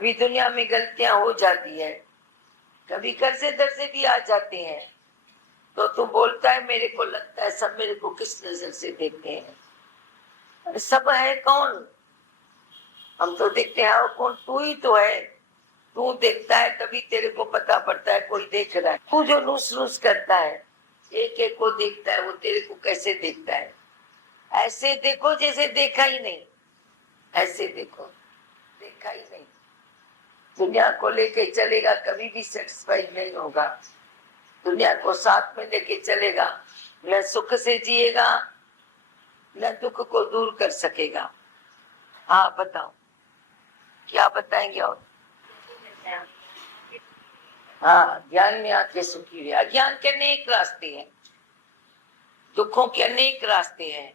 अभी दुनिया में गलतियां हो जाती है, कभी कर्जे दर्जे भी आ जाते हैं, तो तू बोलता है मेरे को लगता है सब मेरे को किस नजर से देखते हैं। अरे सब है कौन? हम तो देखते हैं कौन? तू ही तो है। तू देखता है तभी तेरे को पता पड़ता है कोई देख रहा है। तू जो लूस लूस करता है, एक एक को देखता है, वो तेरे को कैसे देखता है? ऐसे देखो जैसे देखा ही नहीं, ऐसे देखो देखा ही नहीं। दुनिया को लेके चलेगा कभी भी सेटिस्फाइड नहीं होगा। दुनिया को साथ में लेके चलेगा, न सुख से जिएगा न दुख को दूर कर सकेगा। हाँ बताओ, क्या बताएंगे? और हाँ, ज्ञान में आके सुखी हुए। अज्ञान के अनेक रास्ते हैं, दुखों के अनेक रास्ते हैं।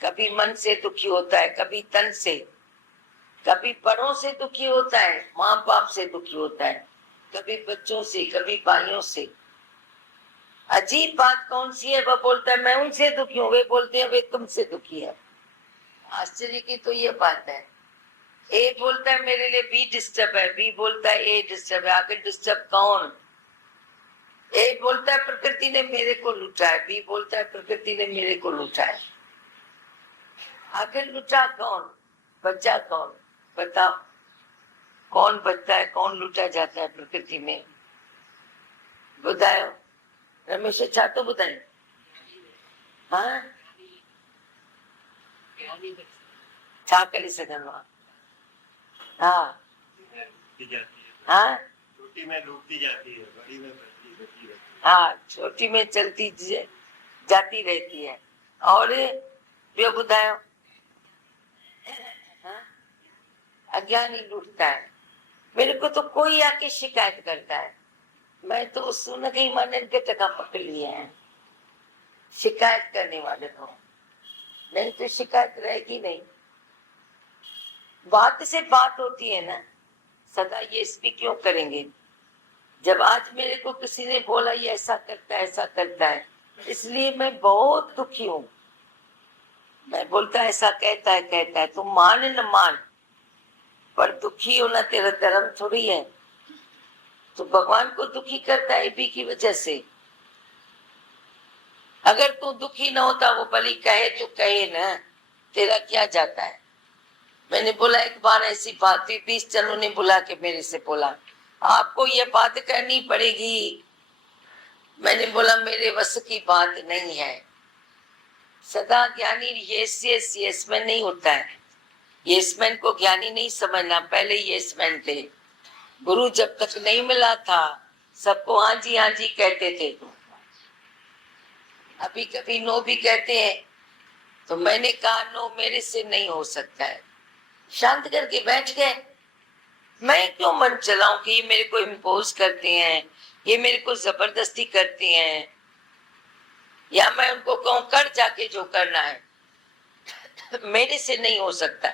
कभी मन से दुखी होता है, कभी तन से, कभी बड़ों से दुखी होता है, माँ बाप से दुखी होता है, कभी बच्चों से, कभी भाइयों से। अजीब बात कौन सी है? वह बोलता है मैं उनसे दुखी हूँ, वे बोलते हैं वे तुमसे दुखी है। आश्चर्य की तो ये बात है। ए बोलता है मेरे लिए बी डिस्टर्ब है, बी बोलता है ए डिस्टर्ब है। आखिर डिस्टर्ब कौन? ए बोलता है प्रकृति ने मेरे को लूटा है, बी बोलता है प्रकृति ने मेरे को लूटा है। आखिर लूटा कौन? बच्चा कौन? बताओ, कौन बचता है, कौन लूटा जाता है प्रकृति में? बताओ रमेश, छा तो बताए। हाँ, छा कर सकना। हाँ हाँ, छोटी में डूबती जाती है, बड़ी में बढ़ती रहती है। हाँ, छोटी में चलती जाती रहती है। और ॿियो ॿुधायो? अज्ञानी लूटता है। मेरे को तो कोई आके शिकायत करता है, मैं तो सुन गई, मैंने के टका पकड़ लिए हैं शिकायत करने वाले को। नहीं तो शिकायत रहेगी नहीं। बात से बात होती है ना, सदा ये भी क्यों करेंगे? जब आज मेरे को किसी ने बोला ये ऐसा करता है, ऐसा करता है, इसलिए मैं बहुत दुखी हूं। मैं बोलता ऐसा कहता है, तुम मान न मान, पर दुखी होना तेरा धर्म थोड़ी है। तो भगवान को दुखी करता है भी की वजह से। अगर तू दुखी न होता, वो भली कहे तो कहे ना, तेरा क्या जाता है? मैंने बोला एक बार ऐसी बात हुई, 20 जनों ने बुला के मेरे से बोला आपको ये बात करनी पड़ेगी। मैंने बोला मेरे वश की बात नहीं है। सदा ज्ञानी यस में नहीं होता है। यस मैन को ज्ञानी नहीं समझना, पहले यस मैन थे। गुरु जब तक नहीं मिला था सबको हाँ जी कहते थे। अभी कभी नो भी कहते हैं, तो मैंने कहा नो मेरे से नहीं हो सकता है। शांत करके बैठ गए। मैं क्यों मन चलाऊं कि ये मेरे को इम्पोज करते हैं, ये मेरे को जबरदस्ती करते हैं, या मैं उनको कहूं कर जाके जो करना है। मेरे से नहीं हो सकता।